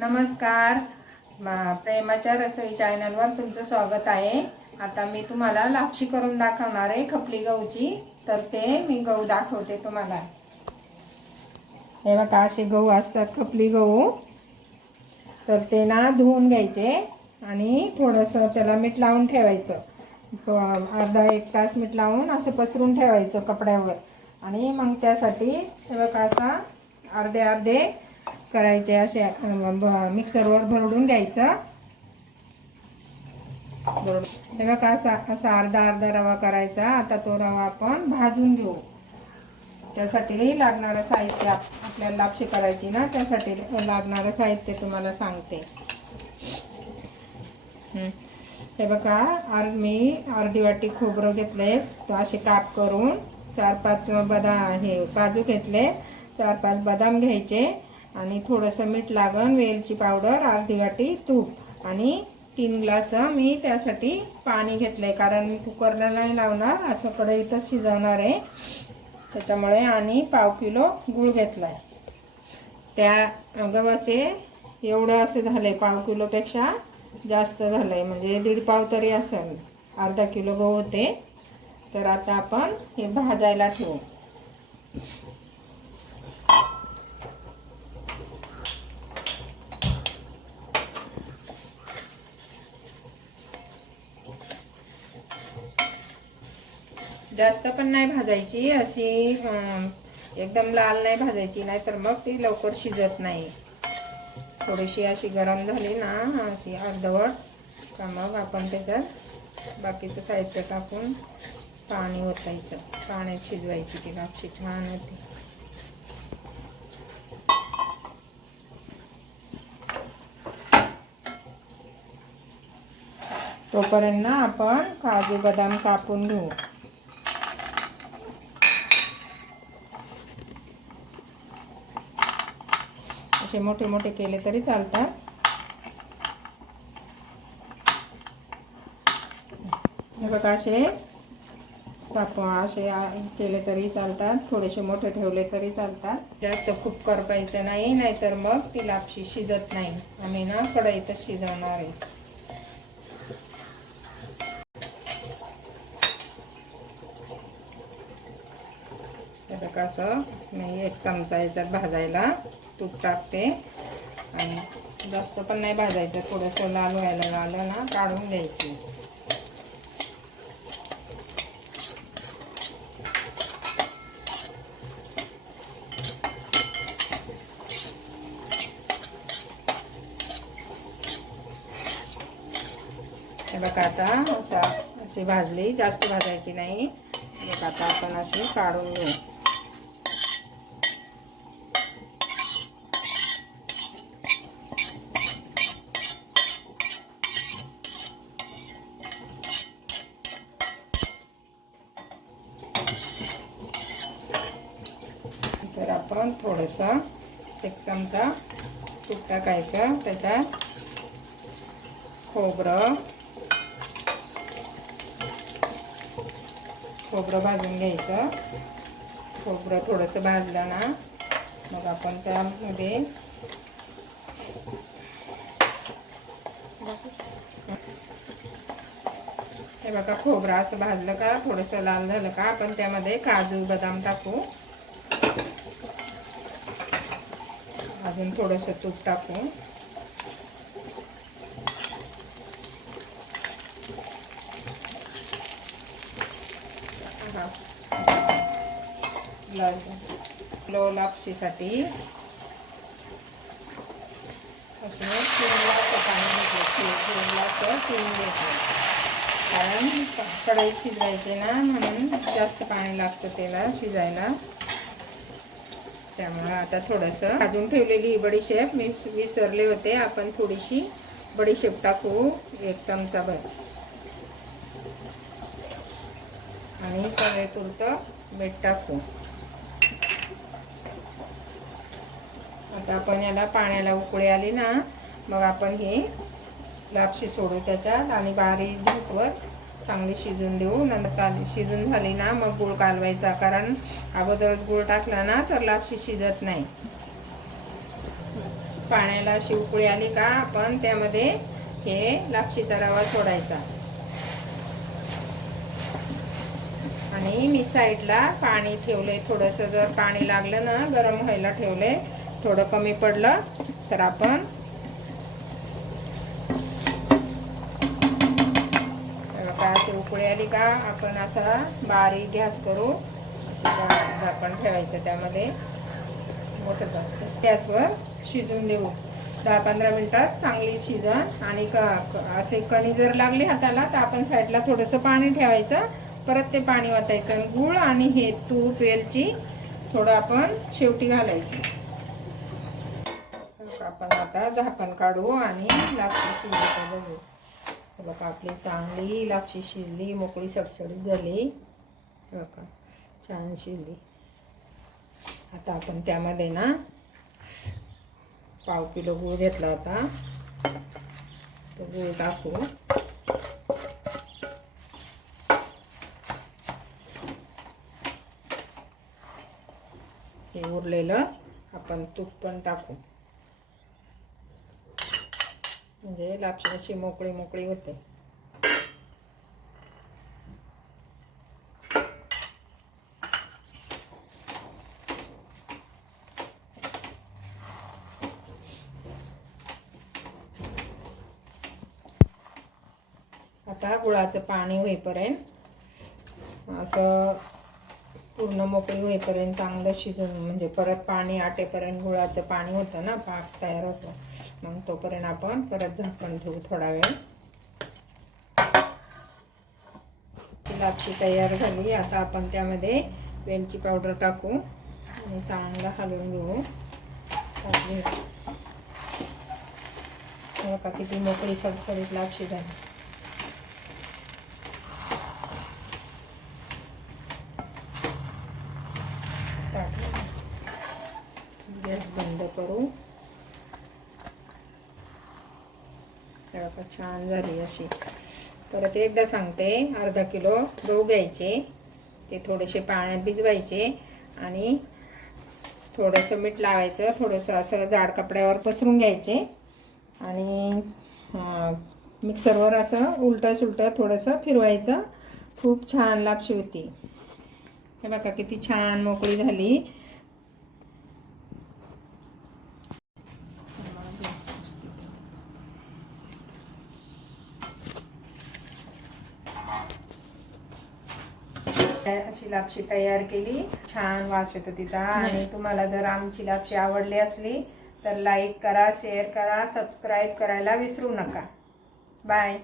नमस्कार. प्रेमाच्या रसोई चॅनलवर तुमचं स्वागत आहे. आता मी तुम्हाला लापशी करून दाखवणार आहे खपली गहूची. तर ते मी गहू दाखवते तुम्हाला. हे बघा असे गहू असतात खपली गहू. तर ते ना धुवून घ्यायचे आणि थोडंसं त्याला मीठ लावून ठेवायचं. अर्धा एक तास मीठ लावून असं पसरून ठेवायचं कपड्यावर. आणि मग त्यासाठी हे बघा असा अर्धे अर्धे करायचे असे मिक्सरवर भरडून घ्यायचं. तेव्हा हे बघा असा असा अर्धा अर्धा रवा करायचा. आता तो रवा आपण भाजून घेऊ. त्यासाठी लागणारं साहित्य आपल्याला लापशी करायची ना त्यासाठी लागणारं साहित्य तुम्हाला सांगते. हे बघा आर मी अर्धी वाटी खोबरं घेतले. तो असे काप करून चार पाच बदाम हे काजू घेतले. चार पाच बदाम घ्यायचे. आणि थोडंसं मीठ लागण वेलची पावडर अर्धी वाटी तूप आणि तीन ग्लास मी त्यासाठी पाणी घेतलंय. कारण मी कुकरला नाही लावणार असं कढईतच शिजवणार आहे. त्याच्यामुळे आणि पाव किलो गूळ घेतलाय. त्या गव्हाचे एवढं असं झाले पाव किलोपेक्षा जास्त झालंय. म्हणजे दीड पाव तरी असेल. अर्धा किलो गहू होते. तर आता आपण हे भाजायला ठेवू. जास्त पण नाही भाजायची अशी एकदम लाल नाही भाजायची नाही तर मग ती लवकर शिजत नाही. थोडीशी अशी गरम झाली ना अशी अर्धवट का मग आपण त्याच्यात बाकीचं साहित्य टाकून पाणी ओतायचं. पाण्यात शिजवायची ती लापशी छान होती. तोपर्यंत ना आपण काजू बदाम कापून घेऊ. असे मोठे मोठे केले तरी चालतात. हे बघा असे. कापू असे केले तरी चालतात. थोडेसे मोठे ठेवले तरी चालतात. जास्त खूप करपायचं नाही नाहीतर मग ती लापशी शिजत नाही. आम्ही ना कढईतच शिजवणार आहे. हे बघा असं. मी एक चमचा याच्यात भाजायला. तूप टाकते आणि जास्त पण नाही भाजायचं थोडंसं लाल व्हायला आलं ना काढून घ्यायची. बघा आता असा अशी भाजली जास्त भाजायची नाही. बघा आता आपण अशी काढून घेऊ तर आपण थोडंसं एक चमचा तूप टाकायचं त्याच्यात खोबरं खोबरं भाजून घ्यायचं. खोबरं थोडंसं भाजलं ना मग आपण त्यामध्ये हे बघा खोबरं असं भाजलं का थोडंसं लाल झालं का आपण त्यामध्ये काजू बदाम टाकू. अजून थोडंसं तूप टाकून. लो लापशीसाठी असं तीन ग्लास पाणी घेतलं. तीन तीन ग्लास तीन घेतलं कारण कढई शिजवायचे ना म्हणून जास्त पाणी लागतं त्याला शिजायला. त्यामुळं आता थोडंसं भाजून ठेवलेली बडीशेप मी विसरले होते. आपण थोडीशी बडीशेप टाकू एक चमचा भर. आणि चवेपुरतं मीठ टाकू. आता आपण याला पाण्याला उकळी आली ना मग आपण हे लापशी सोडू त्याच्यात आणि बारीक गॅसवर चांगली शिजून देऊ. नंतर शिजून झाली ना मग गूळ कालवायचा. कारण अगोदरच गूळ टाकला ना तर लापशी शिजत नाही. पाण्याला अशी उकळी आली का आपण त्यामध्ये हे लापशीचा रवा सोडायचा. आणि मी साईडला पाणी ठेवले थोडंसं जर पाणी लागलं ना गरम व्हायला ठेवले थोडं कमी पडलं तर आपण काय अशी उकळी आली का आपण असा बारीक गॅस करू अशी झाकण ठेवायचं त्यामध्ये. मोठं गॅसवर शिजून देऊ. दहा पंधरा मिनिटात चांगली शिजन आणि क असे कणी जर लागली हाताला तर आपण साईडला थोडंसं पाणी ठेवायचं. परत ते पाणी वाचायचं आणि गूळ आणि हे तूप वेलची थोडं आपण शेवटी घालायची. हो आपण आता झाकण काढू आणि लापशी शिजायचं बघू. बघा आपली चांगली लापशी शिजली मोकळी सडसडीत झाली. बघा छान शिजली. आता आपण त्यामध्ये ना पाव किलो गूळ घेतला होता. तो गूळ टाकू. हे उरलेलं आपण तूप पण टाकू. म्हणजे लापशी अशी मोकळी मोकळी होते. आता गुळाचं पाणी होईपर्यंत असं पूर्ण मोकळी होईपर्यंत चांगलं शिजून म्हणजे परत पाणी आटेपर्यंत गुळाचं पाणी होतं ना पाक तयार होतो. मग तोपर्यंत आपण परत झाकण ठेवू थोडा वेळ. लापशी तयार झाली. आता आपण त्यामध्ये वेलची पावडर टाकू आणि चांगलं हलवून घेऊ. बघा किती मोकळी सडसडीत लापशी झाली टाकलं. गॅस बंद करू. छान झाली अशी. परत एकदा सांगते अर्धा किलो गहू घ्यायचे. ते थोडेसे पाण्यात भिजवायचे आणि थोडंसं मीठ लावायचं थोडंसं असं जाड कपड्यावर पसरून घ्यायचे. आणि मिक्सरवर असं उलटं सुलटं थोडंसं फिरवायचं. खूप छान लापशी होती. हे बघा किती छान मोकळी झाली. अशी लापशी तयार केली. छान वास येतो तिचा. आणि तुम्हाला जर आमची लापशी आवडली असली तर लाईक करा शेअर करा सबस्क्राईब करायला विसरू नका. बाय